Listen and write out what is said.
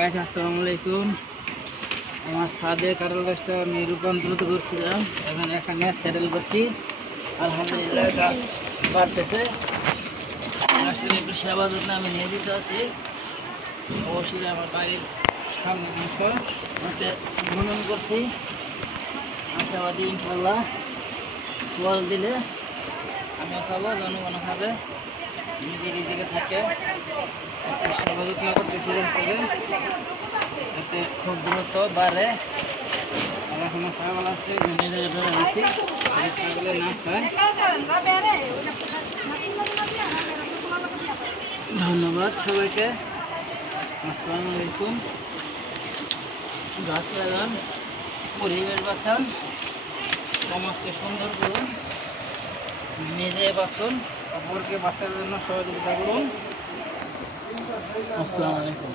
Guys, আসসালামু আলাইকুম। আমার ছাদে কাঁঠাল গাছটা আমি রূপান্তরিত করছিলাম, এখন এখানে সেটেল করছি। আলহামদুলিল্লাহ গাছ বাড়তেছে। গাছটার একটু সেবা যত্ন আমি নিয়ে দিতে আছি। অবশ্যই আমার বাড়ির সামনে অংশ খনন করছি। আশাবাদী ইনশাল্লাহ ফল দিলে আমিও খাবো, জনগণ খাবে, নিজেকে থাকে। একটু সেবা যত্ন করতেছি হিসেবে যাতে খুব দ্রুত বাড়ে। আর এখনো ছাগল আছে, নিজে ধরে নিচ্ছি ছাগলে না খায়। ধন্যবাদ সবাইকে। আসসালামু আলাইকুম। গাছ লাগান, পরিবেশ বাঁচান, সমাজকে সুন্দর করুন, নিজে বাঁচুন, অপরকে বাঁচার জন্য সহযোগিতা করুন। আসসালামু আলাইকুম।